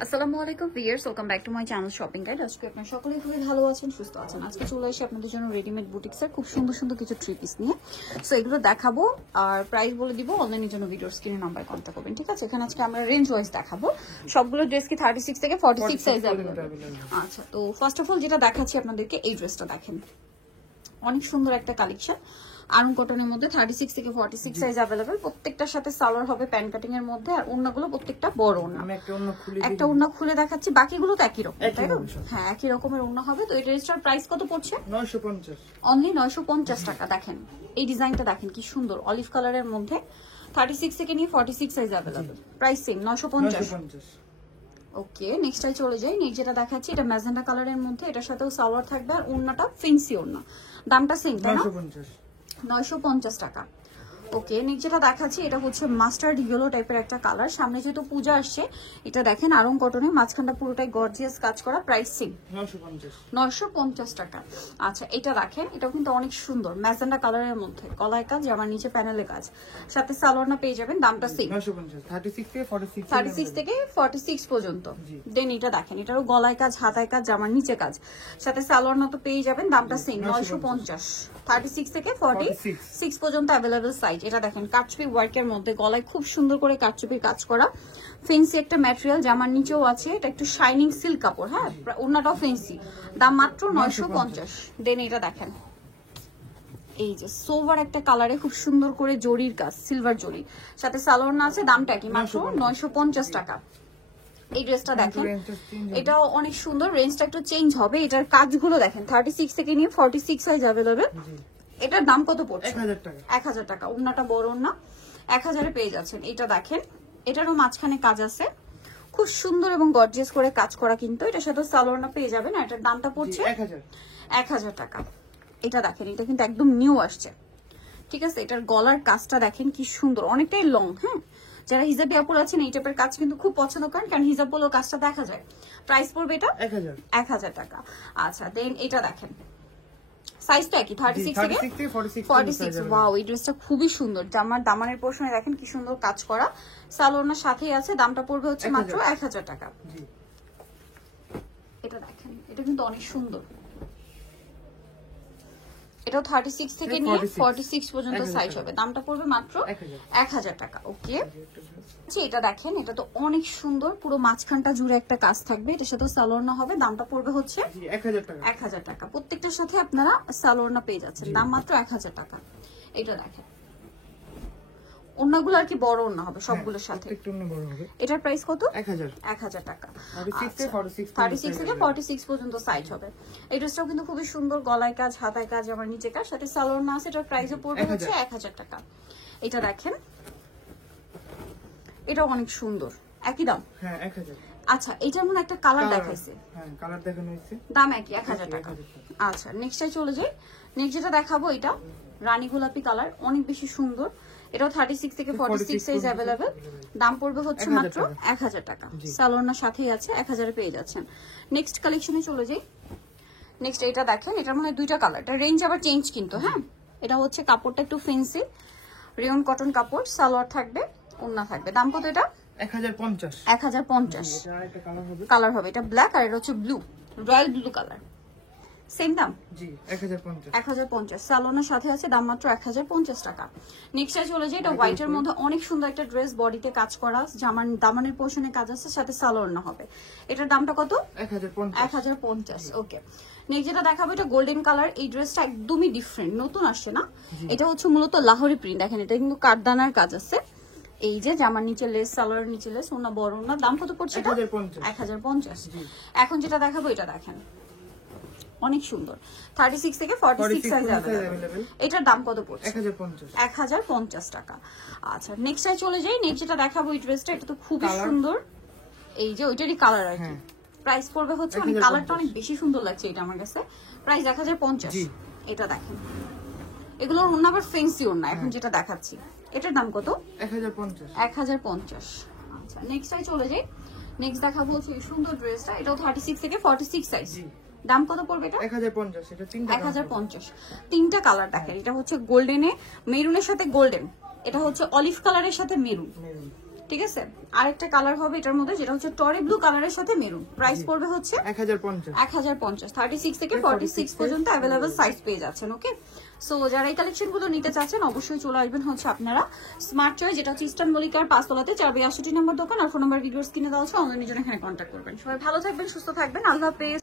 আসসালামু আলাইকুম viewers, welcome back to my channel shopping guide. আজকে আপনারা সকলেই খুবই ভালো আছেন, সুস্থ আছেন। আজকে চলে আসি আপনাদের জন্য রেডিমেড বুটিক্সের খুব সুন্দর সুন্দর কিছু থ্রি পিস নিয়ে। সো এগুলো দেখাবো আর প্রাইস বলে দিব। অনলাইনের জন্য ভিডিওর স্ক্রিনে নাম্বার কন্ট্যাক্ট করবেন, ঠিক আছে? এখানে আজকে আমরা রেঞ্জ ওয়াইজ দেখাবো। সবগুলো ড্রেস কি 36 থেকে 46 সাইজ अवेलेबल। আচ্ছা, তো ফার্স্ট অফ অল যেটা দেখাচ্ছি আপনাদেরকে, এই ড্রেসটা দেখেন, অনেক সুন্দর একটা কালেকশন। আরং কটনের মধ্যে 36 থেকে 46 সাইজ अवेलेबल। প্রত্যেকটার সাথে সালোয়ার হবে প্যান্ট কাটিং এর মধ্যে, আর ওন্নাগুলো প্রত্যেকটা বড় ওন্না। আমি একটা ওন্না খুলে দেখাচ্ছি, বাকিগুলো তো একই রকম, তাই না? হ্যাঁ, একই রকমের ওন্না হবে। তো এই ড্রেসটার প্রাইস কত পড়ছে? 950, অনলি 950 টাকা। দেখেন এই ডিজাইনটা, দেখেন কি সুন্দর অলিভ কালারের মধ্যে। 36 থেকে নিয়ে 46 সাইজ अवेलेबल। Price same 950। ওকে, নেক্সটটাই চলে যাই। নেক্সট যেটা দেখাচ্ছি, এটা ম্যাজেন্ডা কালারের মধ্যে, এটার সাথেও সালোয়ার থাকবে আর ওন্নাটা ফেন্সি ওন্না। দামটা সেম, তাই না? 950 টাকা। ওকে, নেক্সট যেটা দেখাচ্ছি, এটা হচ্ছে মাস্টার্ড ইয়েলো টাইপের একটা কালার। সামনে যেহেতু পূজা আসছে, এটা দেখেন আরং কটনে, মাঝখানটা পুরোটাই গর্জিয়াস কাজ করা। প্রাইস সেম 950 টাকা। আচ্ছা, এটা দেখেন, এটাও কিন্তু অনেক সুন্দর ম্যাজেন্ডা কালারের মধ্যে, গলায় কাজ, আমার নিচে প্যানেলে কাজ, সাথে সালোয়ারটা পেয়ে যাবেন। দামটা সেম 36 থেকে 46 পর্যন্ত। দেন এটা দেখেন, এটারও গলায় কাজ, হাতায় কাজ, জামার নিচে কাজ, সাথে সালোয়ার তো পেয়ে যাবেন। দামটা সেম 950। 36 থেকে 46 পর্যন্ত अवेलेबल সাইজ। এটা দেখেন কাটচুপি ওয়ার্কের মধ্যে, গলায় খুব সুন্দর করে কাটচুপির কাজ করা, ফেন্সি একটা ম্যাটেরিয়াল, জামার নিচেও আছে। এটা একটু শাইনিং সিল্ক কাপড়, হ্যাঁ, ওন্নাটাও ফেন্সি। দাম মাত্র 950। দেন এটা দেখেন, এই যে সোভার একটা কালারে খুব সুন্দর করে জরির কাজ, সিলভার জরি, সাথে সালোয়ার না আছে। দামটা কি? মাত্র 950 টাকা। এই ড্রেসটা দেখেন, এটাও অনেক সুন্দর। রেঞ্জটা একটু চেঞ্জ হবে। এটার কাজগুলো দেখেন, 36 থেকে নিয়ে 46 সাইজ अवेलेबल। এটার দাম কত পড়ছে? 1000 টাকা। ওন্নাটা বড় ওন্না, 1000 এ পেয়ে যাচ্ছেন। এটা দেখেন, এটারও মাঝখানে কাজ আছে, খুব সুন্দর এবং গর্জিয়াস করে কাজ করা। কিন্তু এটার সাথে সালোয়ারটা পেয়ে যাবেন। আর এটার দামটা পড়ছে 1000 টাকা। এটা দেখেন, এটা কিন্তু একদম নিউ আসছে, ঠিক আছে? এটার গলার কাজটা দেখেন কি সুন্দর, অনেকটাই লং। হ্যাঁ, যারা হিজাবি আপুর আছেন এই টাইপের কাজ কিন্তু খুব পছন্দ করেন, কারণ হিজাব বলেও কাজটা দেখা যায়। প্রাইস পড়বে এটা 1000 টাকা। আচ্ছা, দেন এটা দেখেন, সাইজ তো একই, 36 থেকে 46। ওয়াও, এই ড্রেসটা খুবই সুন্দর। জামার দামানের পোরশনে দেখেন কি সুন্দর কাজ করা, সালোয়ারের সাথেই আছে। দামটা পড়বে হচ্ছে মাত্র 1000 টাকা। এটা দেখেন, এটা কিন্তু অনেক সুন্দর। এটাও 36 থেকে নিয়ে 46 পর্যন্ত সাইজ হবে। দামটা পড়বে মাত্র 1000 টাকা। ওকে, এটা দেখেন, এটা তো অনেক সুন্দর, পুরো মাঝখানটা জুড়ে একটা কাজ থাকবে, এটার সাথে সালোয়ার হবে। দামটা পড়বে হচ্ছে 1000 টাকা। প্রত্যেকটার সাথে আপনারা সালোয়ার পেয়ে যাচ্ছেন। দাম মাত্র 1000 টাকা। এটা দেখেন, ওন্নাগুলো আর কি বড় ওন্না হবে সবগুলোর সাথে। এটার প্রাইস কত? 1000 টাকা। 36 থেকে 46 পর্যন্ত সাইজ হবে। এই ড্রেসটাও কিন্তু খুবই সুন্দর, গলায় কাজ, হাতায় কাজ, আমার নিচে কাজ, সাথে সালোয়ার না আছে। এটার প্রাইসও পড়বে হচ্ছে 1000 টাকা। এটা দেখেন, এটা অনেক সুন্দর, একই দাম। আচ্ছা, এটার মধ্যে একটা কালার দেখাইছে, দাম একই, 1000 টাকা। আচ্ছা, নেক্সটে চলে যাই। নেক্সট যেটা দেখাবো, এটা রানী গোলাপি কালার, অনেক বেশি সুন্দর। এটাও 36 থেকে 46 সাইজ अवेलेबल। দাম পড়বে হচ্ছে মাত্র 1000 টাকা। সালোয়ারের সাথেই আছে, 1000 এ পেয়ে যাচ্ছেন। নেক্সট কালেকশনে চলে যাই। নেক্সট এটা দেখেন, এটার মধ্যে দুইটা কালার, এটা রেঞ্জ আবার চেঞ্জ কিন্তু। হ্যাঁ, এটা হচ্ছে কাপড়টা একটু ফেন্সি রেয়ন কটন কাপড়, সালোয়ার থাকবে, ওন্না থাকবে। দাম কত এটা? 1050। কালার হবে এটা ব্ল্যাক, আর এটা হচ্ছে blue, royal blue colour. Same দাম 1050। সালোয়ারের সাথে আছে। দাম মাত্র 1050 টাকা। নেক্সটে চলে যায়, এটা হোয়াইটের মধ্যে অনেক সুন্দর একটা ড্রেস, বডিতে কাজ করা, জামার দামানের পোরশনে কাজ আছে, সাথে সালোয়ার না হবে। এটার দামটা কত? 1050। ওকে, নেক্সট যেটা দেখাবো, এটা গোল্ডেন কালার। এই ড্রেসটা একদমই ডিফারেন্ট, নতুন আসছে না। এটা হচ্ছে মূলত লাহোরি প্রিন্ট। দেখেন, এটা কিন্তু কাঠদানার কাজ আছে। এই যে জামার নিচে লেস, সালোয়ারের নিচে লেস, ওনা বড় না। দাম কত পড়ছে? 1050। এখন যেটা দেখাবো, এটা দেখেন, অনেক সুন্দর, 36 থেকে 46 সাইজ अवेलेबल। এটার দাম কত পড়ছে? 1050 টাকা। আচ্ছা, নেক্সটে চলে যাই। নেক্সট যেটা দেখাবো, এই ড্রেসটা, এটা তো খুবই সুন্দর। এই যে ওইটারই কালার আর কি। প্রাইস পড়বে হচ্ছে, মানে কালারটা অনেক বেশি সুন্দর লাগছে এটা আমার কাছে। প্রাইস 1050। এটা দেখেন, এগুলোর ওন্না আবার ফেন্সি ওন্না। এখন যেটা দেখাচ্ছি, এটার দাম কত? 1050। আচ্ছা, নেক্সটে চলে যাই। নেক্সট দেখাবো হচ্ছে এই সুন্দর ড্রেসটা, এটাও 36 থেকে 46 সাইজ। দাম কত পড়বে এটা? 1050। এটা 1050। তিনটা কালার দেখেন, এটা হচ্ছে গোল্ডেনে, মেরুনের সাথে গোল্ডেন, এটা হচ্ছে অলিভ কালারের সাথে মেরুন, ঠিক আছে, আরেকটা কালার হবে এটার মধ্যে, যেটা হচ্ছে টরি ব্লু কালারের সাথে মেরুন। প্রাইস পড়বে হচ্ছে 1050। 36 থেকে 46 পর্যন্ত অ্যাভেলেবল সাইজ পেয়ে যাচ্ছেন। ওকে, সো যারা এই কালেকশন গুলো নিতে চাচ্ছেন অবশ্যই চলে আসবেন হচ্ছে আপনারা স্মার্ট চয়েস, যেটা হচ্ছে ইস্টার্ন মল্লিকার 5 তলাতে 462 নম্বর দোকান। আর ফোন নাম্বার ভিডিওস কিনে দেওয়া হচ্ছে, অনলাইনের জন্য এখানে কন্ট্যাক্ট করবেন। সবাই ভালো থাকবেন, সুস্থ থাকবেন, আল্লাহ হাফেজ।